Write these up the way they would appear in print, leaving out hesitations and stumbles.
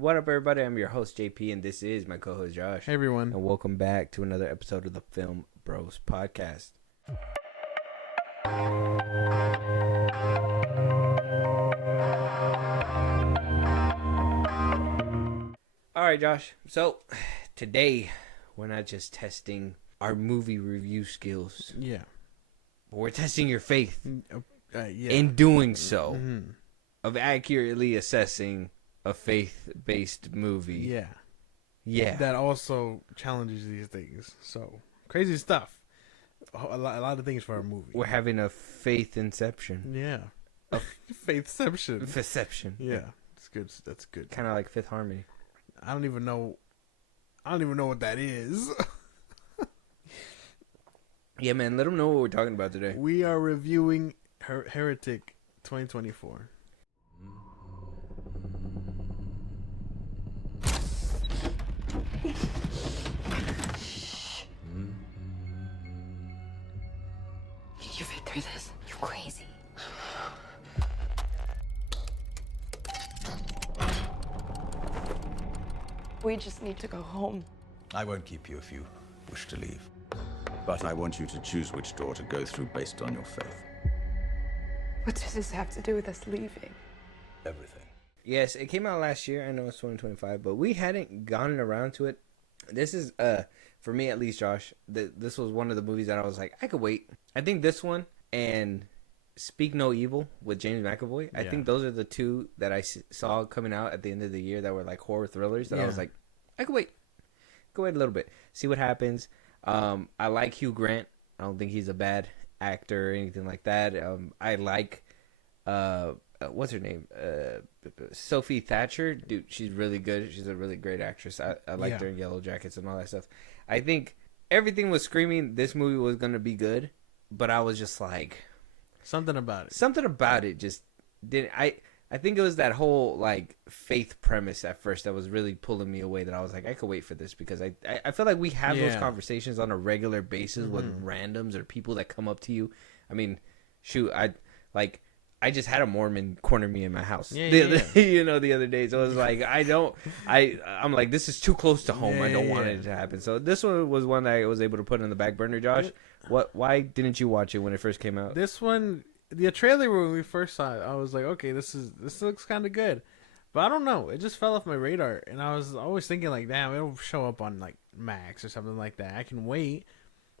What up, everybody? I'm your host, JP, and this is my co-host, Josh. Hey, everyone. And welcome back to another episode of the FilmBros podcast. All right, Josh. So, today, we're not just testing our movie review skills. Yeah. We're testing your faith Yeah. in doing so, Mm-hmm. of accurately assessing a faith-based movie. Yeah. Yeah. That also challenges these things. So, crazy stuff. A lot of things for a movie. We're having a faith inception. Yeah. Faithception. Faithception. Yeah. It's good. That's good. Kind of like Fifth Harmony. I don't even know what that is. Yeah, man. Let them know what we're talking about today. We are reviewing Heretic 2024. You fit through this? You're crazy. We just need to go home. I won't keep you if you wish to leave. But I want you to choose which door to go through based on your faith. What does this have to do with us leaving? Everything. Yes, it came out last year. I know it's 2025, but we hadn't gotten around to it. This is, for me at least, Josh, this was one of the movies that I was like, I could wait. I think this one and Speak No Evil with James McAvoy, I think those are the two that I saw coming out at the end of the year that were like horror thrillers that I was like, I could wait. Go wait a little bit. See what happens. I like Hugh Grant. I don't think he's a bad actor or anything like that. I like, what's her name? Sophie Thatcher. Dude, she's really good. She's a really great actress. I liked her in Yellow Jackets and all that stuff. I think everything was screaming this movie was going to be good, but I was just like... Something about it just didn't... I think it was that whole like faith premise at first that was really pulling me away, that I was like, I could wait for this, because I feel like we have those conversations on a regular basis with randoms or people that come up to you. I mean, shoot, I just had a Mormon corner me in my house, you know, the other day. So it was like, I'm like, this is too close to home. I don't want it to happen. So this one was one that I was able to put in the back burner. Josh, why didn't you watch it when it first came out? This one, the trailer when we first saw it, I was like, okay, this looks kind of good, but I don't know, it just fell off my radar, and I was always thinking like, damn, it'll show up on like Max or something like that. I can wait,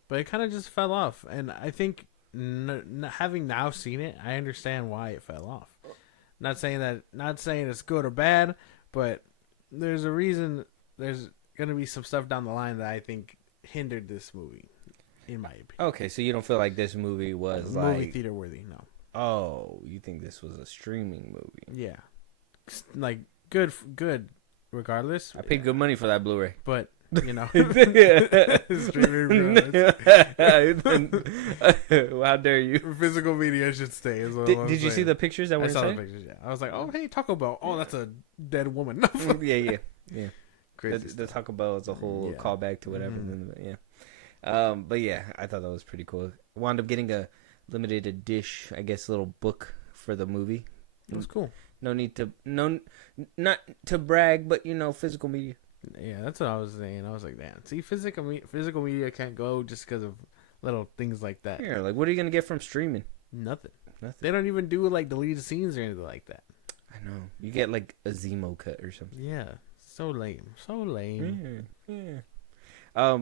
but it kind of just fell off, and I think having now seen it, I understand why it fell off. Not saying it's good or bad, but there's a reason. There's gonna be some stuff down the line that I think hindered this movie, in my opinion. Okay, so you don't feel like this movie was movie theater worthy? No. Oh, you think this was a streaming movie? Yeah, like good regardless. I paid good money for that Blu-ray, but you know, streaming, how dare you? Physical media should stay. Did you see the pictures that were inside? I saw the pictures. Yeah, I was like, oh hey, Taco Bell. Oh, that's a dead woman. yeah. Crazy. The Taco Bell is a whole callback to whatever. But yeah, I thought that was pretty cool. Wound up getting a limited edition, I guess, little book for the movie. It was cool. Not to brag, but you know, physical media. Yeah, that's what I was saying. I was like, damn. See, physical media can't go just because of little things like that. Yeah, like what are you gonna get from streaming? Nothing. They don't even do like deleted scenes or anything like that. I know. You get like a Zemo cut or something. Yeah, so lame. Yeah.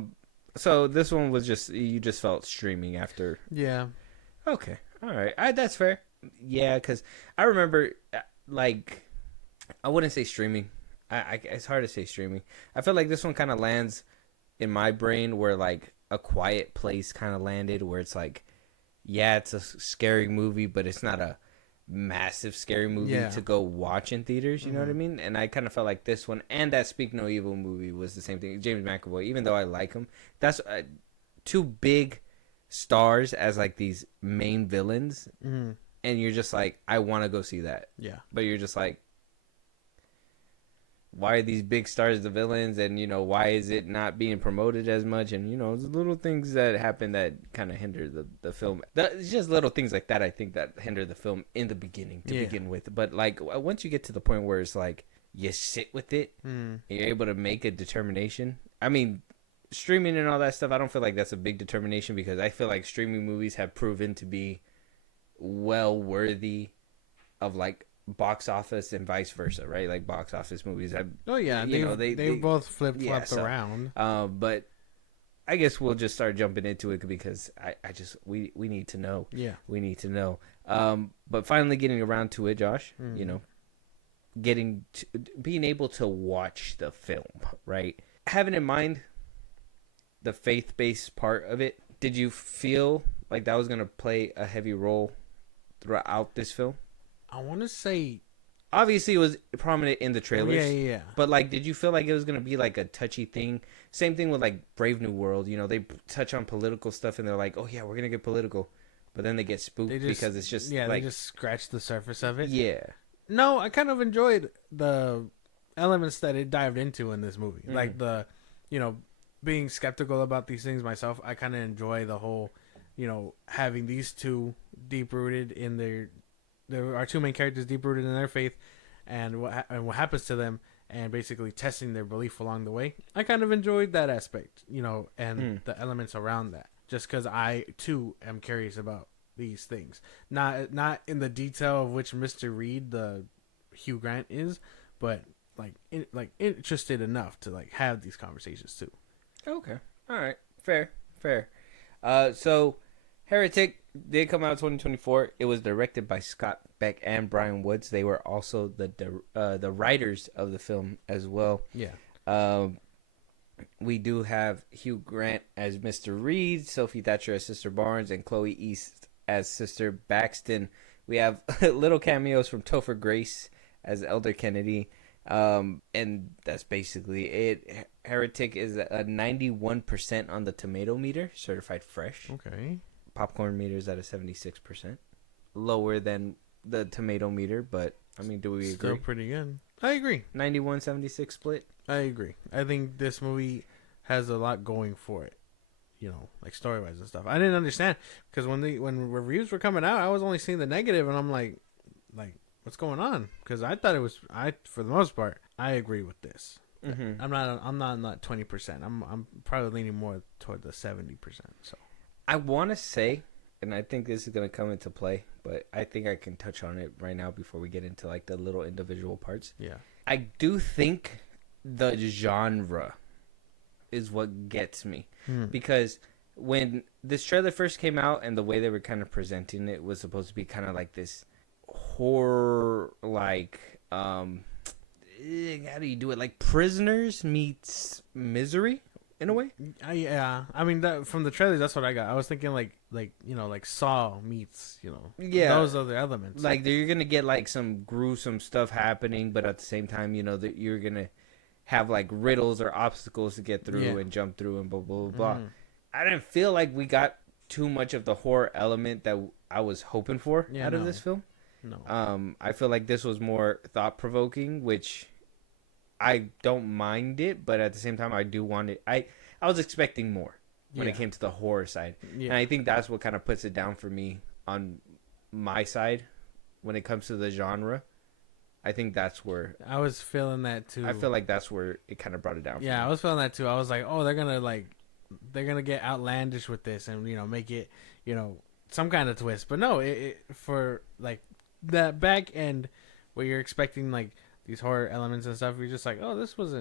So this one was you just felt streaming after. Yeah. Okay. All right. That's fair. Yeah, because I remember, like, I wouldn't say streaming. It's hard to say streaming. I feel like this one kind of lands in my brain where like A Quiet Place kind of landed, where it's like, yeah, it's a scary movie, but it's not a massive scary movie to go watch in theaters. You know what I mean? And I kind of felt like this one and that Speak No Evil movie was the same thing. James McAvoy, even though I like him, that's two big stars as like these main villains, and you're just like, I want to go see that. Yeah. But you're just like, why are these big stars the villains, and you know, why is it not being promoted as much? And you know, the little things that happen that kind of hinder the film. It's just little things like that, I think, that hinder the film in the beginning to begin with. But like once you get to the point where it's like you sit with it. Mm. You're able to make a determination. I mean, streaming and all that stuff, I don't feel like that's a big determination because I feel like streaming movies have proven to be well worthy of like box office and vice versa, right? Like box office movies have, Oh yeah, they both flip flopped around. But I guess we'll just start jumping into it because I just we need to know. Yeah, we need to know. But finally getting around to it, Josh, you know, being able to watch the film, right? Having in mind the faith-based part of it, did you feel like that was going to play a heavy role throughout this film? I want to say, obviously it was prominent in the trailers. Yeah. But like, did you feel like it was going to be like a touchy thing? Same thing with like Brave New World. You know, they touch on political stuff and they're like, oh yeah, we're going to get political. But then they get spooked because it's just like, they just scratched the surface of it. Yeah. No, I kind of enjoyed the elements that it dived into in this movie. Mm-hmm. Like the, you know, being skeptical about these things myself. I kind of enjoy the whole, you know, having these two deep rooted in our two main characters deep rooted in their faith, and what happens to them, and basically testing their belief along the way. I kind of enjoyed that aspect, you know, and the elements around that. Just because I too am curious about these things, not in the detail of which Mr. Reed, the Hugh Grant, is, but like interested enough to like have these conversations too. Okay. All right. Fair. So Heretic did come out in 2024. It was directed by Scott Beck and Brian Woods. They were also the writers of the film as well. Yeah. We do have Hugh Grant as Mr. Reed, Sophie Thatcher as Sister Barnes, and Chloe East as Sister Baxton. We have little cameos from Topher Grace as Elder Kennedy. And that's basically it. Heretic is a 91% on the tomato meter, certified fresh. Okay. Popcorn meter is at a 76%. Lower than the tomato meter, but I mean, do we agree? Still pretty good. I agree. 91-76 split. I agree. I think this movie has a lot going for it, you know, like story-wise and stuff. I didn't understand because when reviews were coming out, I was only seeing the negative, and I'm like, what's going on? Because I thought for the most part, I agree with this. Mm-hmm. I'm not 20%. I'm probably leaning more toward the 70%. So I want to say, and I think this is going to come into play, but I think I can touch on it right now before we get into like the little individual parts. Yeah. I do think the genre is what gets me because when this trailer first came out and the way they were kind of presenting it was supposed to be kind of like this horror, like how do you do it, like Prisoners meets Misery in a way. Yeah, I mean, that from the trailers, that's what I got. I was thinking like you know, like Saw meets, you know, those other elements. Like you're gonna get like some gruesome stuff happening, but at the same time, you know, that you're gonna have like riddles or obstacles to get through and jump through and blah blah blah. I didn't feel like we got too much of the horror element that I was hoping for out of this film. No. I feel like this was more thought provoking, which I don't mind it, but at the same time, I do want it. I was expecting more when it came to the horror side, and I think that's what kind of puts it down for me on my side when it comes to the genre. I think that's where I was feeling that too. I feel like that's where it kind of brought it down. Yeah, I was feeling that too. I was like, oh, they're gonna get outlandish with this, and you know, make it, you know, some kind of twist. But no, it for like that back end where you're expecting like these horror elements and stuff, you're just like, oh, this was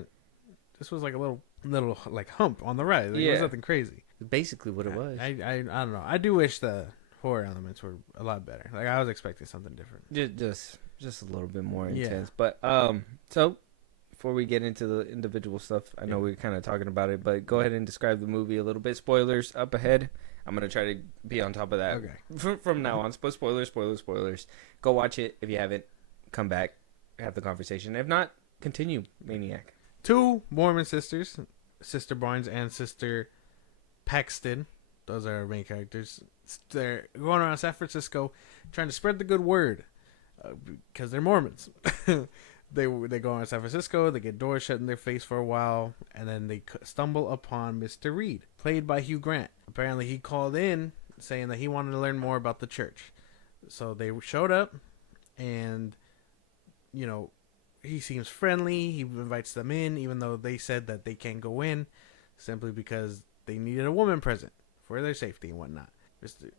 like a little like hump on the ride. Like, it was nothing crazy. Basically what it was. I don't know. I do wish the horror elements were a lot better. Like I was expecting something different. Just a little bit more intense. But so before we get into the individual stuff, I know we're kind of talking about it, but go ahead and describe the movie a little bit. Spoilers up ahead. I'm gonna try to be on top of that. Okay. From now on, spoilers. Go watch it if you haven't. Come back, have the conversation. If not, continue, Maniac. Two Mormon sisters, Sister Barnes and Sister Paxton. Those are our main characters. They're going around San Francisco trying to spread the good word because they're Mormons. They go around San Francisco. They get doors shut in their face for a while, and then they stumble upon Mr. Reed, played by Hugh Grant. Apparently, he called in saying that he wanted to learn more about the church. So they showed up, and you know, he seems friendly. He invites them in, even though they said that they can't go in, simply because they needed a woman present for their safety and whatnot.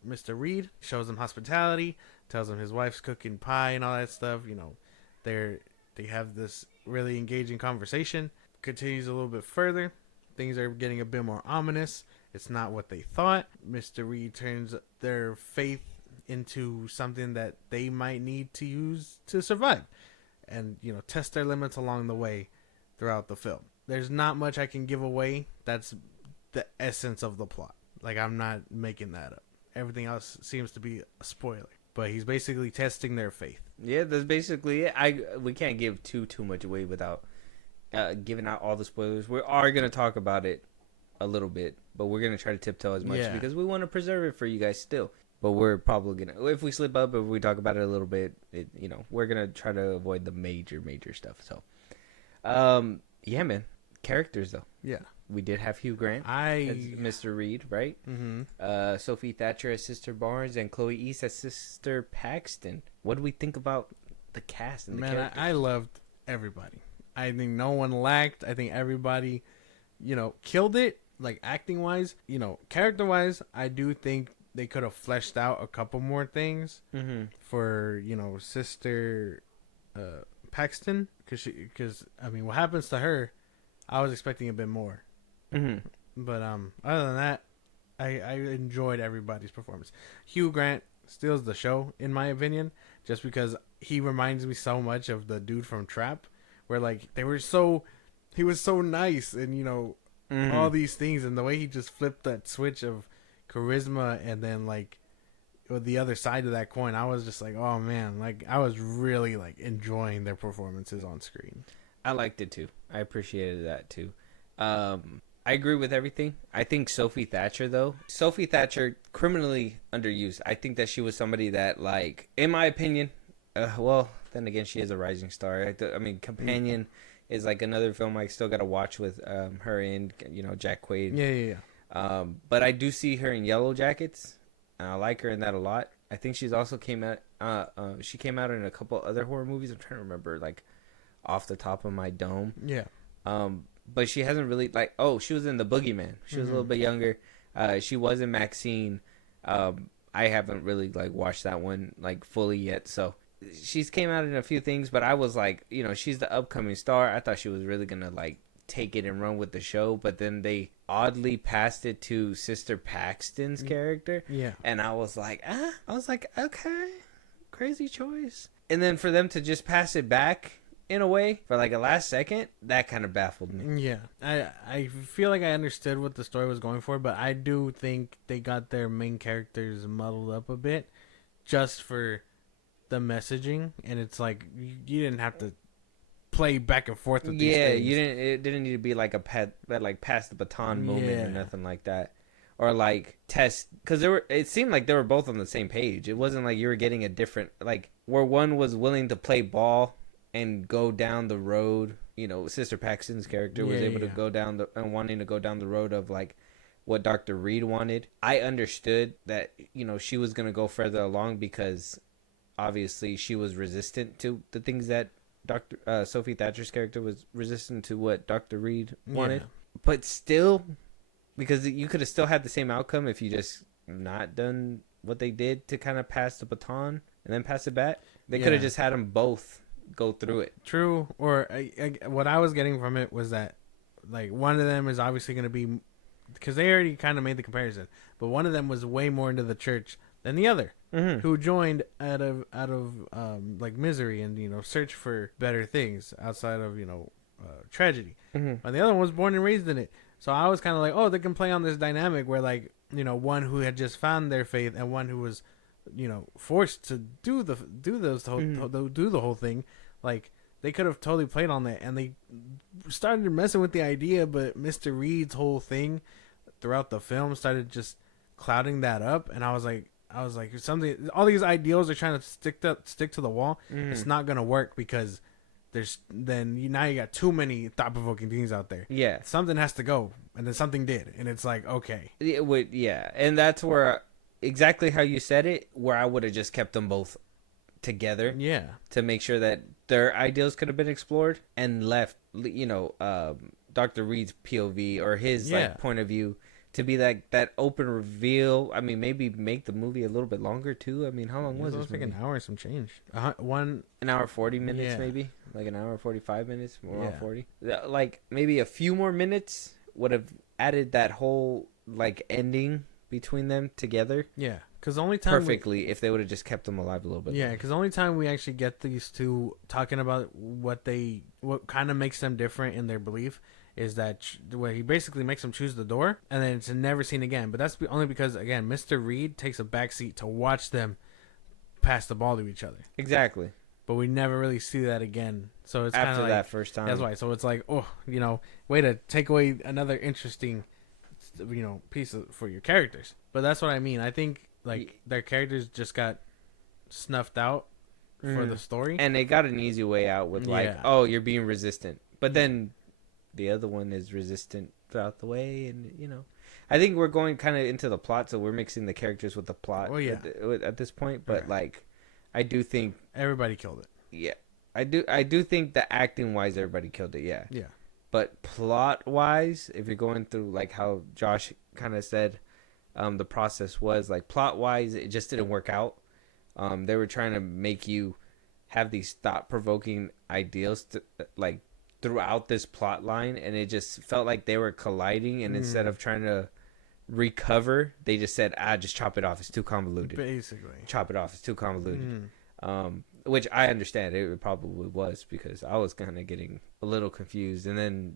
Mr. Reed shows them hospitality, tells them his wife's cooking pie and all that stuff. You know, they have this really engaging conversation. Continues a little bit further. Things are getting a bit more ominous. It's not what they thought. Mr. Reed turns their faith into something that they might need to use to survive, and you know, test their limits along the way throughout the film. There's not much I can give away. That's the essence of the plot. Like, I'm not making that up. Everything else seems to be a spoiler, but he's basically testing their faith. Yeah, that's basically it. We can't give too much away without giving out all the spoilers. We are gonna talk about it a little bit, but we're gonna try to tiptoe as much because we want to preserve it for you guys still. But we're probably gonna, if we slip up, if we talk about it a little bit, we're gonna try to avoid the major stuff. So, yeah, man. Characters though. Yeah. We did have Hugh Grant as Mr. Reed, right? Mm-hmm. Sophie Thatcher as Sister Barnes and Chloe East as Sister Paxton. What do we think about the cast and the characters? I loved everybody. I think no one lacked. I think everybody, killed it. Like, acting wise, character wise, I do think they could have fleshed out a couple more things for Sister Paxton, because what happens to her, I was expecting a bit more. But other than that, I enjoyed everybody's performance. Hugh Grant steals the show, in my opinion, just because he reminds me so much of the dude from Trap, where like he was so nice and all these things, and the way he just flipped that switch of charisma and then like with the other side of that coin, I was just like, oh man, like I was really like enjoying their performances on screen. I liked it too. I appreciated that too. I agree with everything. I think Sophie Thatcher, criminally underused. I think that she was somebody that, like, in my opinion, well, then again, she is a rising star. Companion is like another film I still got to watch with her in, Jack Quaid. Yeah. But I do see her in Yellow Jackets, and I like her in that a lot. I think she's also came out in a couple other horror movies. I'm trying to remember, like, off the top of my dome. Yeah. But she hasn't really, she was in The Boogeyman. She was a little bit younger. She was in Maxine. I haven't really, watched that one, fully yet. So she's came out in a few things, but I was like, she's the upcoming star. I thought she was really going to, take it and run with the show. But then they oddly passed it to Sister Paxton's character. Yeah. And I was like, okay, crazy choice. And then for them to just pass it back in a way for a last second, that kind of baffled me. Yeah, I feel like I understood what the story was going for, but I do think they got their main characters muddled up a bit just for the messaging, and it's like you didn't have to play back and forth with these things. It didn't need to be like a pass the baton moment or nothing like that, or test, because it seemed like they were both on the same page. It wasn't like you were getting a different, where one was willing to play ball and go down the road. Sister Paxton's character was able to go down wanting to go down the road of what Dr. Reed wanted. I understood that she was going to go further along because obviously she was resistant to the things that Sophie Thatcher's character was resistant to what Dr. Reed wanted. But still, because you could have still had the same outcome if you just not done what they did to kind of pass the baton and then pass it back. They could have just had them both go through it. True. Or what I was getting from it was that one of them is obviously going to be, because they already kind of made the comparison, but one of them was way more into the church than the other, who joined out of misery and search for better things outside of tragedy, and the other one was born and raised in it. So I was kind of like, oh, they can play on this dynamic where one who had just found their faith and one who was forced to do the whole thing. They could have totally played on that, and they started messing with the idea, but Mr. Reed's whole thing throughout the film started just clouding that up, and I was like something, all these ideals are trying to stick to the wall. It's not gonna work because now you got too many thought-provoking things out there. Yeah, something has to go, and then something did, and it's like, okay, it would, and that's where exactly how you said it, where I would have just kept them both together Yeah. to make sure that their ideals could have been explored, and left, Dr. Reed's POV or his like point of view to be that open reveal. I mean, maybe make the movie a little bit longer too. I mean, how long was this like movie? an hour and some change. An hour 40 minutes, maybe like an hour 45 minutes, around 40. Like maybe a few more minutes would have added that whole like ending between them together. Yeah, because the only time perfectly if they would have just kept them alive a little bit. Yeah, because the only time we actually get these two talking about what kind of makes them different in their belief is that where he basically makes them choose the door, and then it's never seen again. But that's only because, again, Mr. Reed takes a backseat to watch them pass the ball to each other. Exactly. But we never really see that again. So it's after like, that first time. That's why. So it's like, way to take away another interesting, piece for your characters. But that's what I mean. I think like their characters just got snuffed out for the story, and they got an easy way out with like, oh, you're being resistant, but then the other one is resistant throughout the way, and I think we're going kind of into the plot, so we're mixing the characters with the plot. At this point, but like, I do think everybody killed it. Yeah, I do think that acting wise, everybody killed it. Yeah. Yeah. But plot wise, if you're going through like how Josh kind of said, the process was like plot wise, it just didn't work out. They were trying to make you have these thought provoking ideals to, like throughout this plot line, and it just felt like they were colliding. And instead of trying to recover, they just said, just chop it off. It's too convoluted. Basically, chop it off. It's too convoluted. Which I understand. It probably was, because I was kind of getting a little confused. And then,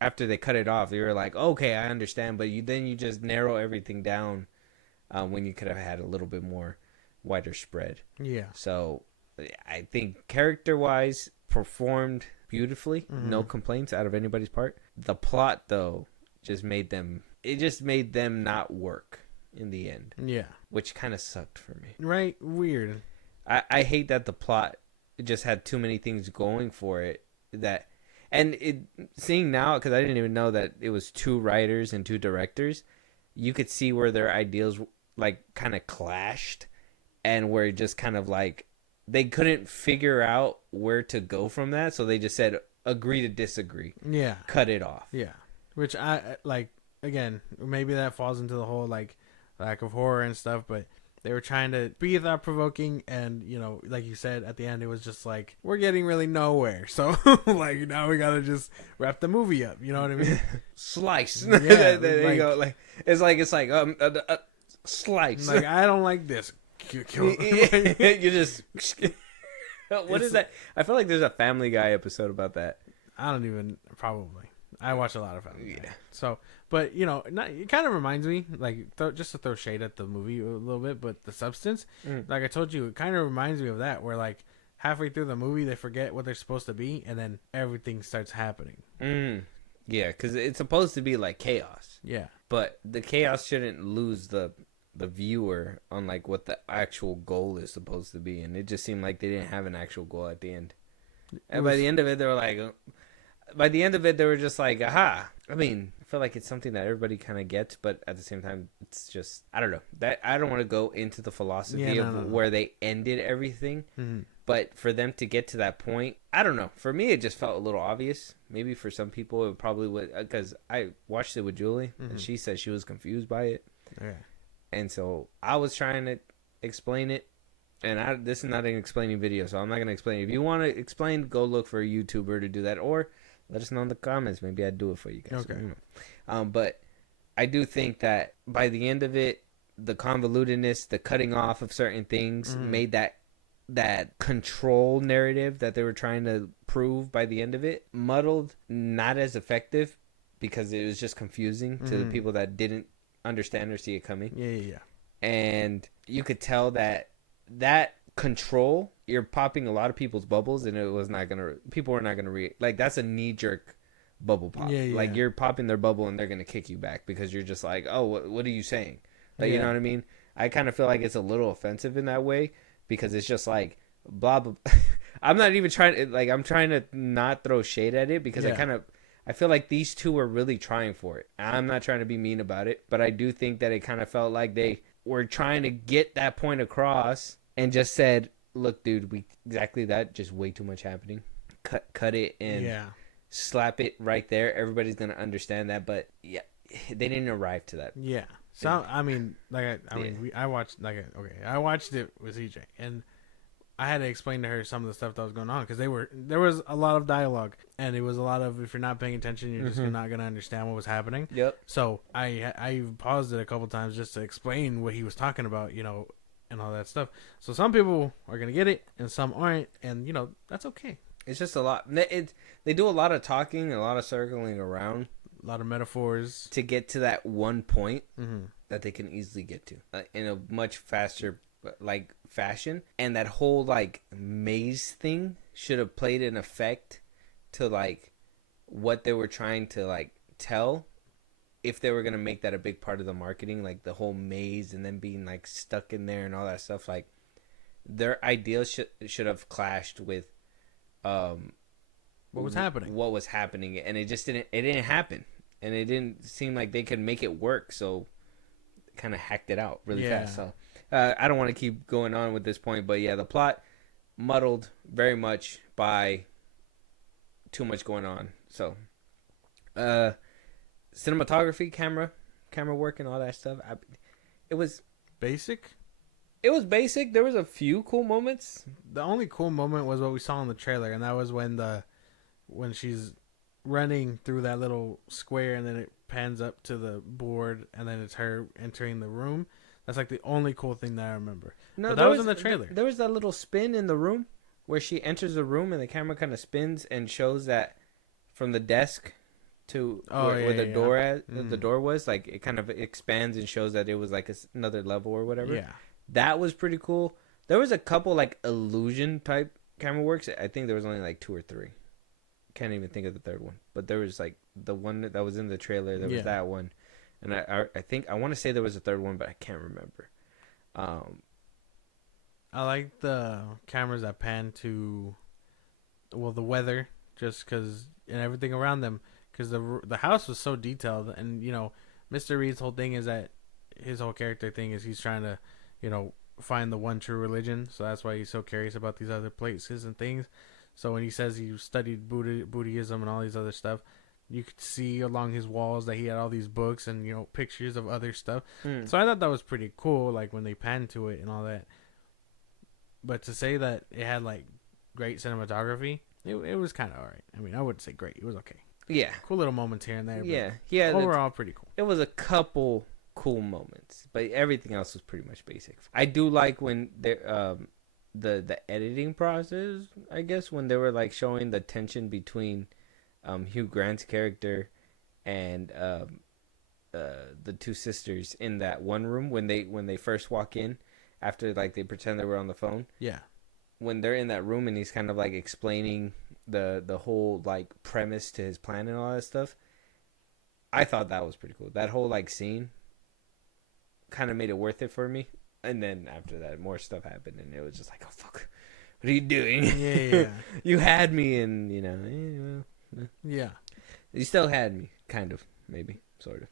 after they cut it off, you were like, okay, I understand. But then you just narrow everything down when you could have had a little bit more wider spread. Yeah. So I think character-wise, performed beautifully. No complaints out of anybody's part. The plot, though, just made them not work in the end. Yeah. Which kind of sucked for me. Right? Weird. I hate that the plot just had too many things going for it. Seeing now, because I didn't even know that it was 2 writers and 2 directors, you could see where their ideals like kind of clashed, and where just kind of like they couldn't figure out where to go from that, so they just said agree to disagree. Yeah. Cut it off. Yeah. Which I like, again, maybe that falls into the whole like lack of horror and stuff, but they were trying to be thought provoking, and like you said, at the end it was just like, we're getting really nowhere. So like now we gotta just wrap the movie up. You know what I mean? Slice. Yeah, there you go. Like it's like slice. Like, I don't like this. You just what is that? I feel like there's a Family Guy episode about that. I don't even, probably. I watch a lot of Family Guy. Yeah. So, but it kind of reminds me, like, just to throw shade at the movie a little bit, but the substance, like I told you, it kind of reminds me of that, where like halfway through the movie they forget what they're supposed to be, and then everything starts happening. Yeah, because it's supposed to be like chaos. Yeah. But the chaos shouldn't lose the viewer on like what the actual goal is supposed to be, and it just seemed like they didn't have an actual goal at the end. And by the end of it, they were like, just like, aha. I mean, I feel like it's something that everybody kind of gets, but at the same time, it's just, I don't know. That I don't want to go into the philosophy of where they ended everything. But for them to get to that point, I don't know. For me, it just felt a little obvious. Maybe for some people, it probably would, because I watched it with Julie, and she said she was confused by it. Yeah. And so I was trying to explain it. And this is not an explaining video, so I'm not going to explain it. If you want to explain, go look for a YouTuber to do that, or let us know in the comments. Maybe I'd do it for you guys. Okay. But I do think that by the end of it, the convolutedness, the cutting off of certain things made that control narrative that they were trying to prove by the end of it muddled, not as effective, because it was just confusing to the people that didn't understand or see it coming. Yeah. And you could tell that control, you're popping a lot of people's bubbles, and people are not gonna react. Like, that's a knee-jerk bubble pop. Like, you're popping their bubble and they're gonna kick you back, because you're just like, oh, what are you saying? Like, you know what I mean? I kind of feel like it's a little offensive in that way, because it's just like blah blah. I'm not even trying to, like, I'm trying to not throw shade at it, because I feel like these two were really trying for it. I'm not trying to be mean about it, but I do think that it kind of felt like they were trying to get that point across, and just said, look, dude, we exactly that. Just way too much happening. Cut it and slap it right there. Everybody's gonna understand that. But yeah, they didn't arrive to that. Yeah. So I mean, like I watched I watched it with CJ, and I had to explain to her some of the stuff that was going on because there was a lot of dialogue, and it was a lot of, if you're not paying attention, you're just not gonna understand what was happening. Yep. So I paused it a couple times just to explain what he was talking about, you know, and all that stuff. So some people are gonna get it, and some aren't, and you know that's okay. It's just a lot. They do a lot of talking, a lot of circling around, A lot of metaphors to get to that one point that they can easily get to in a much faster like fashion. And that whole like maze thing should have played an effect to like what they were trying to like tell, if they were gonna make that a big part of the marketing, like the whole maze and then being like stuck in there and all that stuff. Like their ideals should have clashed with what was happening, and it just didn't happen, and it didn't seem like they could make it work, so kind of hacked it out really fast. So I don't want to keep going on with this point, but yeah, the plot muddled very much by too much going on. So cinematography, camera work and all that stuff, it was basic. There was a few cool moments. The only cool moment was what we saw in the trailer, and that was when she's running through that little square, and then it pans up to the board, and then it's her entering the room. That's like the only cool thing that I remember. No, but that was in the trailer. There was that little spin in the room where she enters the room, and the camera kind of spins and shows that from the desk to where the door the door was, like it kind of expands and shows that it was like another level or whatever. Yeah. That was pretty cool. There was a couple like illusion type camera works. I think there was only like 2 or 3. Can't even think of the third one. But there was like the one that was in the trailer. There was that one, and I think I want to say there was a third one, but I can't remember. I like the cameras that pan to, well, the weather, just because, and everything around them, because the house was so detailed, and you know, Mr. Reed's whole thing is that his whole character thing is he's trying to, you know, find the one true religion. So that's why he's so curious about these other places and things. So when he says he studied Buddhism and all these other stuff, you could see along his walls that he had all these books and, you know, pictures of other stuff. So I thought that was pretty cool, like when they panned to it and all that. But to say that it had like great cinematography, it was kind of alright. I mean, I wouldn't say great. It was okay. Yeah. Cool little moments here and there. Yeah. Overall, pretty cool. It was a couple cool moments, but everything else was pretty much basic. I do like when the editing process, I guess, when they were like showing the tension between Hugh Grant's character and the two sisters in that one room when they first walk in after like they pretend they were on the phone. Yeah. When they're in that room and he's kind of like explaining the whole like premise to his plan and all that stuff. I thought that was pretty cool. That whole like scene kind of made it worth it for me. And then after that, more stuff happened, and it was just like, oh fuck, what are you doing? Yeah. You had me, and you know, yeah, you still had me, kind of, maybe, sort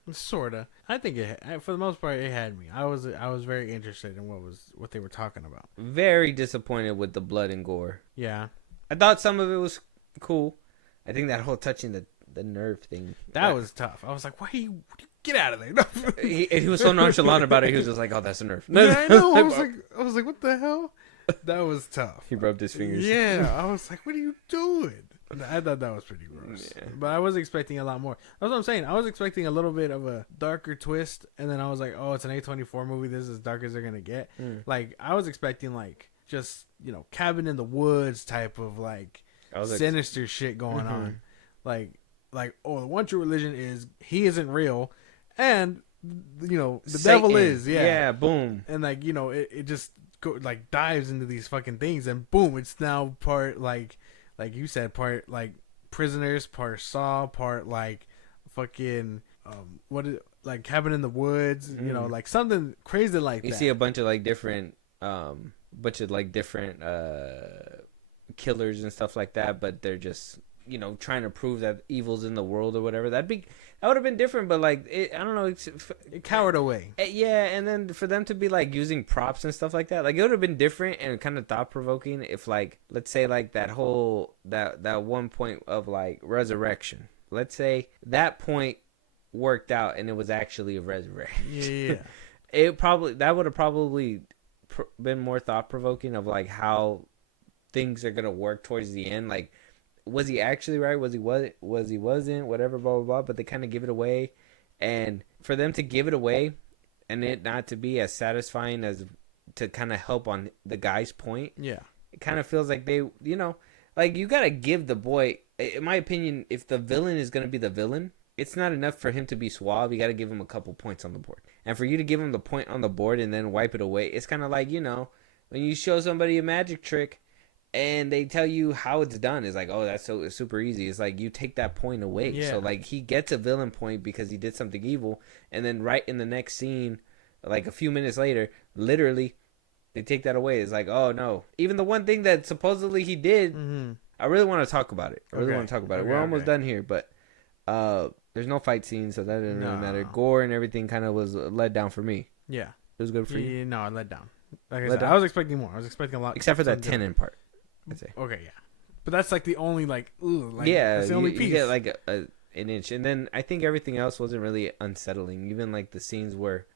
of. I think for the most part, it had me. I was very interested in what they were talking about. Very disappointed with the blood and gore. Yeah, I thought some of it was cool. I think that whole touching the nerve thing, that was tough. I was like, why do you get out of there? he was so nonchalant about it. He was just like, "Oh, that's a nerve." Yeah, I know. I was like, what the hell? That was tough. He rubbed his fingers. Yeah, I was like, what are you doing? I thought that was pretty gross. Yeah. But I was expecting a lot more. That's what I'm saying. I was expecting a little bit of a darker twist, and then I was like, oh, it's an A24 movie. This is as dark as they're gonna get. Like I was expecting like just, you know, cabin in the woods type of like sinister shit going on. Like oh, the one true religion is he isn't real. And, you know, the Satan. devil is, yeah, boom. And, like, you know, it just like dives into these fucking things, and boom, it's now part, like you said, part, like, prisoners, part Saw, part, like, fucking, like, cabin in the woods, you know, like, something crazy like that. You see a bunch of, like, different, killers and stuff like that, but they're just you know, trying to prove that evil's in the world or whatever. That would have been different, but like I don't know, It cowered away. yeah, and then for them to be like using props and stuff like that, like it would have been different and kind of thought provoking if, like, let's say like that whole that one point of like resurrection. Let's say that point worked out and it was actually a resurrection. Yeah. That would have probably been more thought provoking of like how things are gonna work towards the end. Like, was he actually right? Was he wasn't? Whatever, blah blah blah. But they kind of give it away, and for them to give it away, and it not to be as satisfying as to kind of help on the guy's point. Yeah. It kind of feels like they, you know, like you gotta give the boy. In my opinion, if the villain is gonna be the villain, it's not enough for him to be suave. You got to give him a couple points on the board. And for you to give him the point on the board and then wipe it away, it's kind of like, you know, when you show somebody a magic trick and they tell you how it's done. It's like, oh, that's it's super easy. It's like you take that point away. Yeah. So, like, he gets a villain point because he did something evil. And then right in the next scene, like a few minutes later, literally, they take that away. It's like, oh, no. Even the one thing that supposedly he did, I really want to talk about it. We're almost done here, but there's no fight scene, so that didn't really matter. Gore and everything kind of was let down for me. Yeah. It was good for you? No, I let down. Like I said, I was expecting more. I was expecting a lot. Except for that tenon part, I'd say. Okay, yeah. But that's like the only, like, yeah, that's the only piece. You get like an inch. And then I think everything else wasn't really unsettling. Even like the scenes where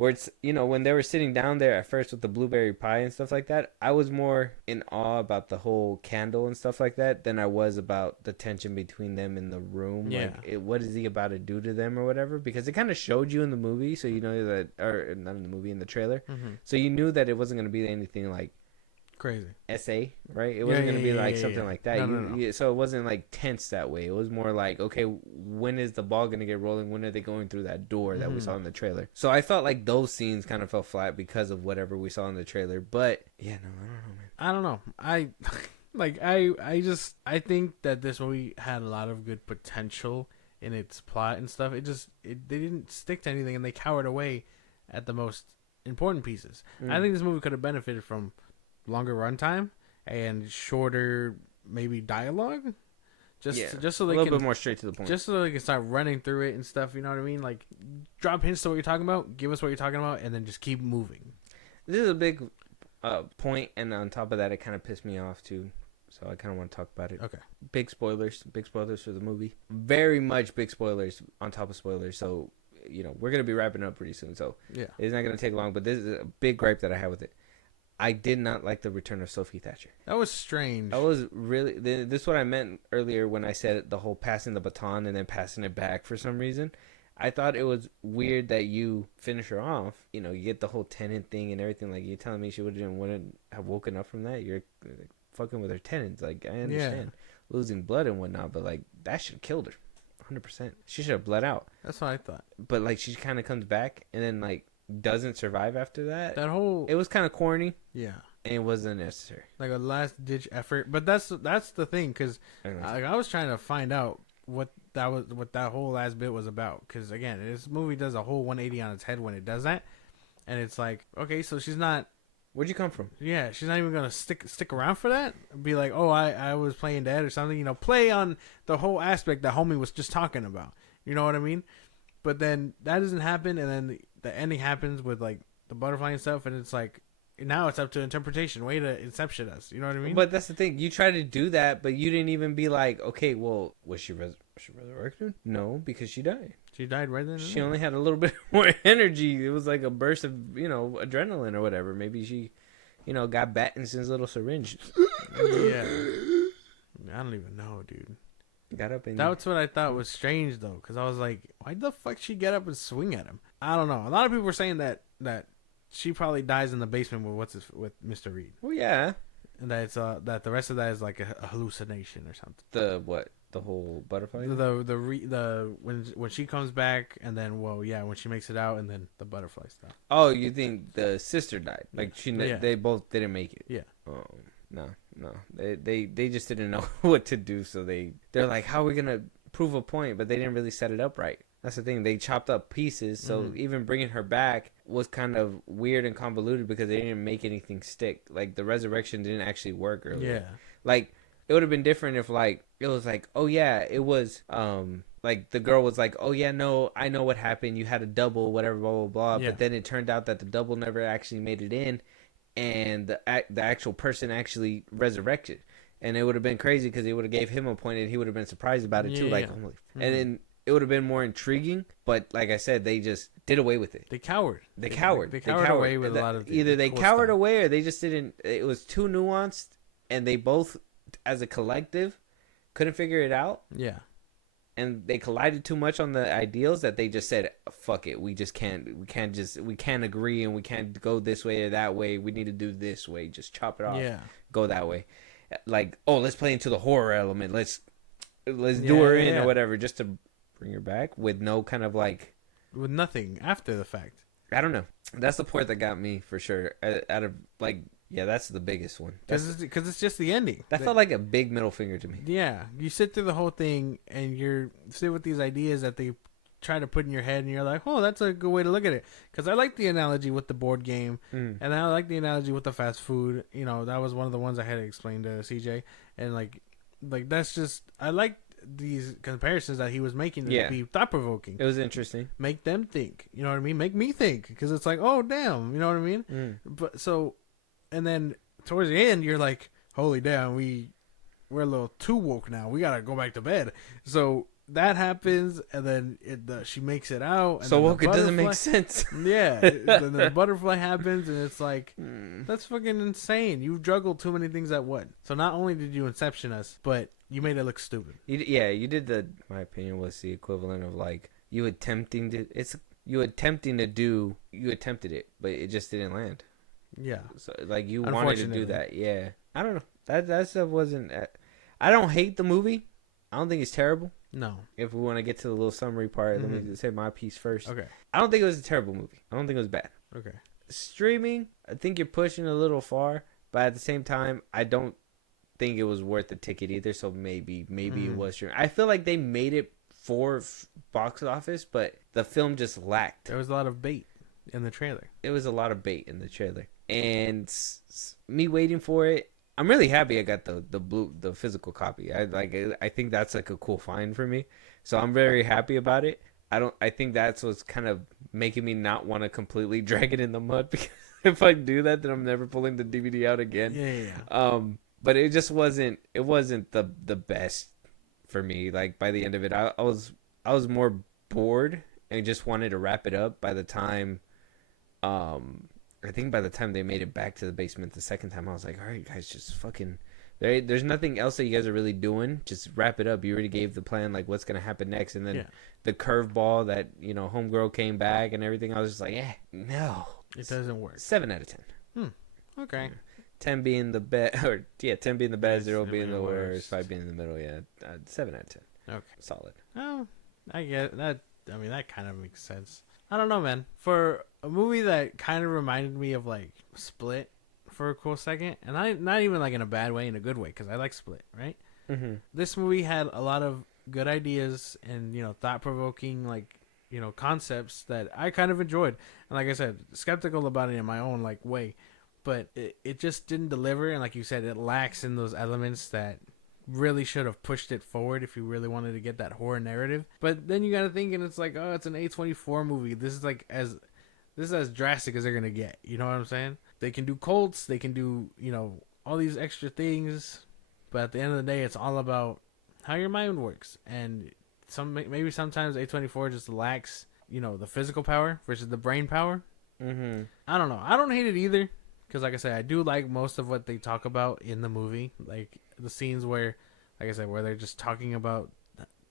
it's, you know, when they were sitting down there at first with the blueberry pie and stuff like that, I was more in awe about the whole candle and stuff like that than I was about the tension between them in the room. Yeah. Like, what is he about to do to them or whatever? Because it kind of showed you in the movie, so you know that, or not in the movie, in the trailer. So you knew that it wasn't going to be anything like crazy SA, right? It wasn't going to be like something like that. No. So it wasn't like tense that way. It was more like, okay, when is the ball going to get rolling? When are they going through that door that we saw in the trailer? So I felt like those scenes kind of fell flat because of whatever we saw in the trailer. But yeah, no, I don't know, man. I don't know. I think that this movie had a lot of good potential in its plot and stuff. They didn't stick to anything, and they cowered away at the most important pieces. I think this movie could have benefited from longer runtime and shorter maybe dialogue, just so they a little can bit more straight to the point, just so they can start running through it and stuff. You know what I mean? Like, drop hints to what you're talking about, give us what you're talking about, and then just keep moving. This is a big point, and on top of that, it kind of pissed me off too. So I kind of want to talk about it. Okay. Big spoilers for the movie. Very much big spoilers on top of spoilers. So, you know, we're gonna be wrapping up pretty soon. So yeah, it's not gonna take long. But this is a big gripe that I have with it. I did not like the return of Sophie Thatcher. That was strange. I was really... This is what I meant earlier when I said the whole passing the baton and then passing it back for some reason. I thought it was weird that you finish her off. You know, you get the whole tenant thing and everything. Like, you're telling me she wouldn't have woken up from that? You're fucking with her tenants. Like, I understand. Losing blood and whatnot, but, like, that should have killed her. 100%. She should have bled out. That's what I thought. But, like, she kind of comes back and then, like, doesn't survive after that. It was kind of corny. Yeah, and it wasn't necessary, like a last ditch effort. But that's the thing, because I was trying to find out what that whole last bit was about, because again, this movie does a whole 180 on its head when it does that, and it's like, okay, so she's not... Where'd you come from? Yeah, she's not even gonna stick around for that. Be like, oh, I was playing dead or something, you know, play on the whole aspect that homie was just talking about, you know what I mean? But then that doesn't happen, and then the ending happens with like the butterfly and stuff, and it's like, now it's up to interpretation. Way to inception us, you know what I mean? But that's the thing. You try to do that, but you didn't even be like, okay, well, was she resurrected? No, because she died. She died right then. She only had a little bit more energy. It was like a burst of, you know, adrenaline or whatever. Maybe she, you know, got Battinson's little syringe. Yeah, I don't even know, dude. Got up and... That's what I thought was strange, though, because I was like, why the fuck she get up and swing at him? I don't know. A lot of people were saying that she probably dies in the basement with Mr. Reed. Well, yeah. And that it's that the rest of that is like a hallucination or something. The what? The whole butterfly? When she comes back, and then when she makes it out, and then the butterfly stuff. Oh, you think the sister died? Like they both didn't make it. Yeah. Oh. No. They just didn't know what to do, so they're like, how are we gonna prove a point? But they didn't really set it up right. That's the thing. They chopped up pieces, so even bringing her back was kind of weird and convoluted because they didn't make anything stick. Like, the resurrection didn't actually work earlier. Yeah. Like, it would have been different if like it was like, oh yeah, it was like the girl was like, oh yeah, no, I know what happened. You had a double, whatever, blah blah blah. Yeah. But then it turned out that the double never actually made it in, and the actual person actually resurrected. And it would have been crazy because it would have gave him a point, and he would have been surprised about it too. Yeah, Like, yeah. holy. And then it would have been more intriguing. But like I said, they just did away with it. They cowered. They cowered. They cowered away with a lot of either they cool cowered stuff. away or they just didn't. It was too nuanced, and they both, as a collective, couldn't figure it out. Yeah. And they collided too much on the ideals that they just said, "Fuck it, we can't agree, and we can't go this way or that way. We need to do this way. Just chop it off. Yeah. Go that way." Like, oh, let's play into the horror element. Let's do her in or whatever, just to bring her back with no kind of like, with nothing after the fact. I don't know. That's the part that got me for sure. Out of like, yeah, that's the biggest one. Because it's just the ending. That felt like a big middle finger to me. Yeah, you sit through the whole thing and you're sit with these ideas that they try to put in your head, and you're like, oh, that's a good way to look at it. Because I like the analogy with the board game, and I like the analogy with the fast food. You know, that was one of the ones I had to explain to CJ, and like that's just, I like these comparisons that he was making to be thought provoking. It was interesting. Make them think. You know what I mean? Make me think, because it's like, oh damn, you know what I mean? But so, and then towards the end, you're like, holy damn, we're a little too woke now. We gotta go back to bed. So that happens, and then she makes it out. And so woke, it doesn't make sense. Yeah, then the butterfly happens, and it's like, that's fucking insane. You juggled too many things at once. So not only did you Inception us, but you made it look stupid. You did my opinion was the equivalent of like you attempted it, but it just didn't land. Yeah. So like you wanted to do that. Yeah. I don't know. That stuff wasn't. I don't hate the movie. I don't think it's terrible. No. If we want to get to the little summary part, let me say my piece first. Okay. I don't think it was a terrible movie. I don't think it was bad. Okay. Streaming, I think you're pushing a little far, but at the same time, I don't think it was worth the ticket either. So maybe it was streaming. I feel like they made it for box office, but the film just lacked. There was a lot of bait in the trailer. It was a lot of bait in the trailer, and me waiting for it. I'm really happy I got the physical copy. I think that's like a cool find for me. So I'm very happy about it. I think that's what's kind of making me not want to completely drag it in the mud, because if I do that, then I'm never pulling the DVD out again. Yeah. But it just wasn't the best for me. Like by the end of it, I was more bored and just wanted to wrap it up by the time I think by the time they made it back to the basement the second time, I was like, all right, guys, just fucking... There's nothing else that you guys are really doing. Just wrap it up. You already gave the plan, like, what's going to happen next. And then the curveball that, homegirl came back and everything, I was just like, no. It doesn't work. 7 out of 10. Okay. 10 being the best, 10 being the best, 0 being the worst, 5 being in the middle, 7 out of 10. Okay. Solid. Oh, I get that. I mean, that kind of makes sense. I don't know, man. For a movie that kind of reminded me of like Split for a cool second, and not even like in a bad way, in a good way, because I like Split, right? Mm-hmm. This movie had a lot of good ideas and thought-provoking concepts that I kind of enjoyed. And like I said, skeptical about it in my own like way, but it just didn't deliver. And like you said, it lacks in those elements that really should have pushed it forward if you really wanted to get that horror narrative. But then you got to think, and it's like, oh, it's an A24 movie. This is as drastic as they're gonna get. You know what I'm saying? They can do cults, they can do all these extra things, but at the end of the day, it's all about how your mind works. And maybe sometimes A24 just lacks the physical power versus the brain power. Mm-hmm. I don't know. I don't hate it either, because like I said, I do like most of what they talk about in the movie, like the scenes where, like I said, where they're just talking about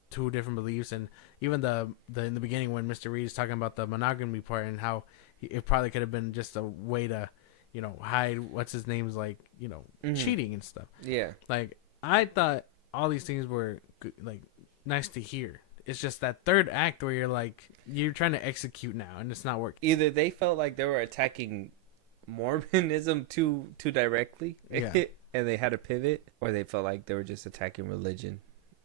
two different beliefs, and even the in the beginning when Mr. Reed is talking about the monogamy part and how it probably could have been just a way to, hide what's his name's cheating and stuff. Yeah. Like I thought all these things were good, like nice to hear. It's just that third act where you're like, you're trying to execute now and it's not working. Either they felt like they were attacking Mormonism too directly, and they had to pivot, or they felt like they were just attacking religion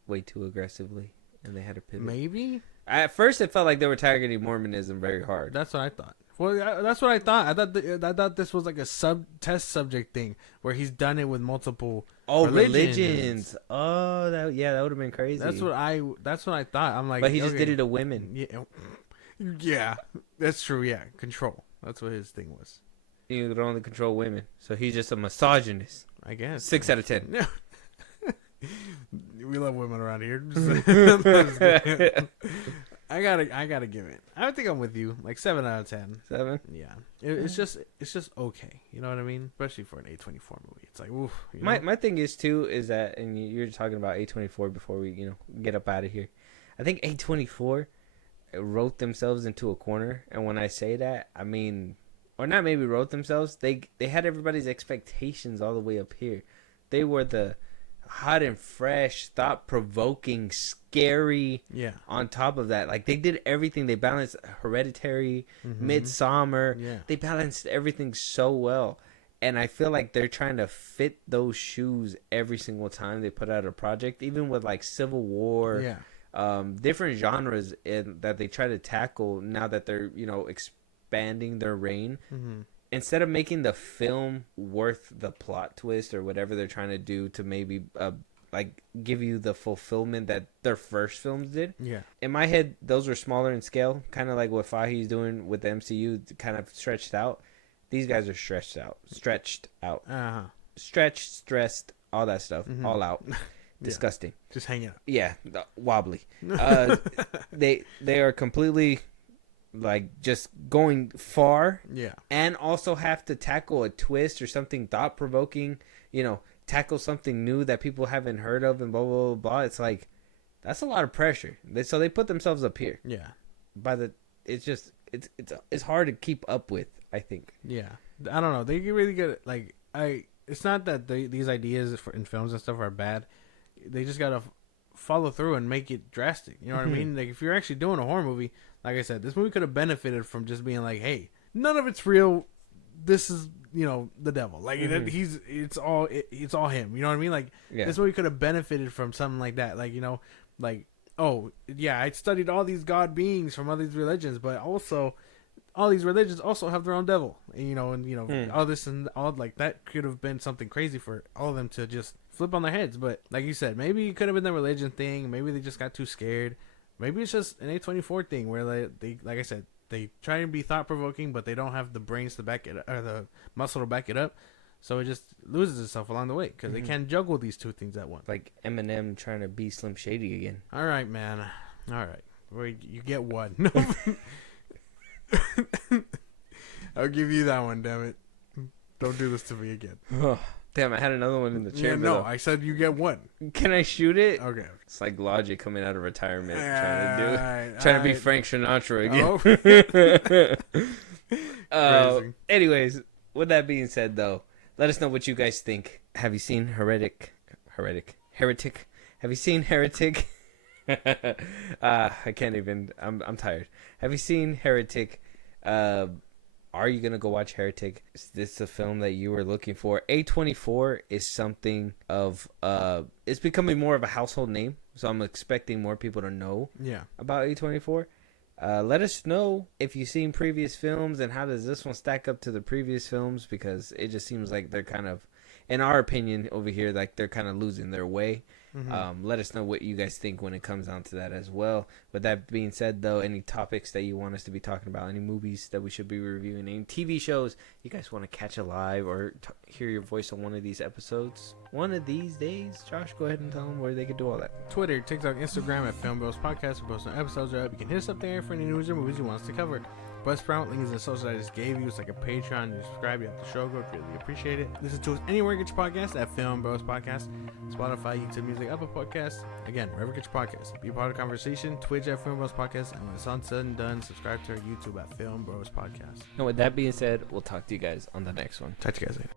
way too aggressively, and they had to pivot. Maybe at first it felt like they were targeting Mormonism very hard. That's what I thought. Well, that's what I thought. I thought this was like a test subject thing where he's done it with multiple. Religions. Oh, that would have been crazy. That's what I thought. I'm like, but he just did it to women. Yeah, that's true. Yeah, control. That's what his thing was. You can only control women, so he's just a misogynist. I guess 6 out of 10. We love women around here. I gotta give it. I think I'm with you. Like 7 out of 10. 7. Yeah, it's just okay. You know what I mean? Especially for an A24 movie, it's like oof. You know? My thing is too is that, and you're talking about A24 before we get up out of here. I think A24 wrote themselves into a corner, and when I say that, I mean, or not maybe wrote themselves. They had everybody's expectations all the way up here. They were the hot and fresh, thought-provoking, scary. Yeah. On top of that, like they did everything. They balanced Hereditary, Midsommar. Yeah. They balanced everything so well, and I feel like they're trying to fit those shoes every single time they put out a project. Even with like Civil War, different genres that they try to tackle. Now that they're expanding their reign. Instead of making the film worth the plot twist or whatever they're trying to do to maybe like give you the fulfillment that their first films did. Yeah. In my head, those were smaller in scale, kind of like what Fahi's doing with the MCU, kind of stretched out. These guys are stretched out. Stretched, stressed, all that stuff, all out. Disgusting. Just hanging out. Yeah, wobbly. They are completely like just going far, and also have to tackle a twist or something thought-provoking, tackle something new that people haven't heard of, and blah blah blah blah. It's like that's a lot of pressure. So they put themselves up here. It's hard to keep up with, I think. I don't know, they get really good it's not that these ideas in films and stuff are bad. They just gotta follow through and make it drastic. You know what I mean? Like if you're actually doing a horror movie, like I said, this movie could have benefited from just being like, hey, none of it's real. This is, the devil. Like it's all him. You know what I mean? Like this movie could have benefited from something like that. Like, like, oh yeah, I studied all these god beings from all these religions, but also all these religions also have their own devil. And, all this and all, like that could have been something crazy for all of them to just flip on their heads. But like you said, maybe it could have been the religion thing. Maybe they just got too scared. Maybe it's just an A24 thing where they like I said, they try and be thought-provoking, but they don't have the brains to back it up, or the muscle to back it up. So it just loses itself along the way because they can't juggle these two things at once. Like Eminem trying to be Slim Shady again. All right, man. All right. Well, you get one. I'll give you that one, damn it. Don't do this to me again. Damn, I had another one in the chamber. Yeah, no, I said you get one. Can I shoot it? Okay. It's like Logic coming out of retirement, trying to be Frank Sinatra again. Anyways, with that being said, though, let us know what you guys think. Have you seen Heretic? Have you seen Heretic? I can't even. I'm tired. Have you seen Heretic? Are you going to go watch Heretic? Is this a film that you were looking for? A24 is something of, it's becoming more of a household name. So I'm expecting more people to know about A24. Let us know if you've seen previous films and how does this one stack up to the previous films, because it just seems like they're kind of, in our opinion over here, like they're kind of losing their way. Let us know what you guys think when it comes down to that as well. With that being said, though, any topics that you want us to be talking about, any movies that we should be reviewing, any TV shows you guys want to catch alive or hear your voice on one of these episodes one of these days, Josh, go ahead and tell them where they can do all that. Twitter, TikTok, Instagram at FilmBros Podcast. We're posting episodes are up. You can hit us up there for any news or movies you want us to cover. Buzzsprout, link is in the social that I just gave you. It's like a Patreon. You subscribe, you have the show code. Really appreciate it. Listen to us anywhere you get your podcast at FilmBros Podcast, Spotify, YouTube Music, Apple Podcasts. Again, wherever you get your podcasts. Be a part of the conversation. Twitch at FilmBros Podcast. And when it's all said and done, subscribe to our YouTube at FilmBros Podcast. And with that being said, we'll talk to you guys on the next one. Talk to you guys later.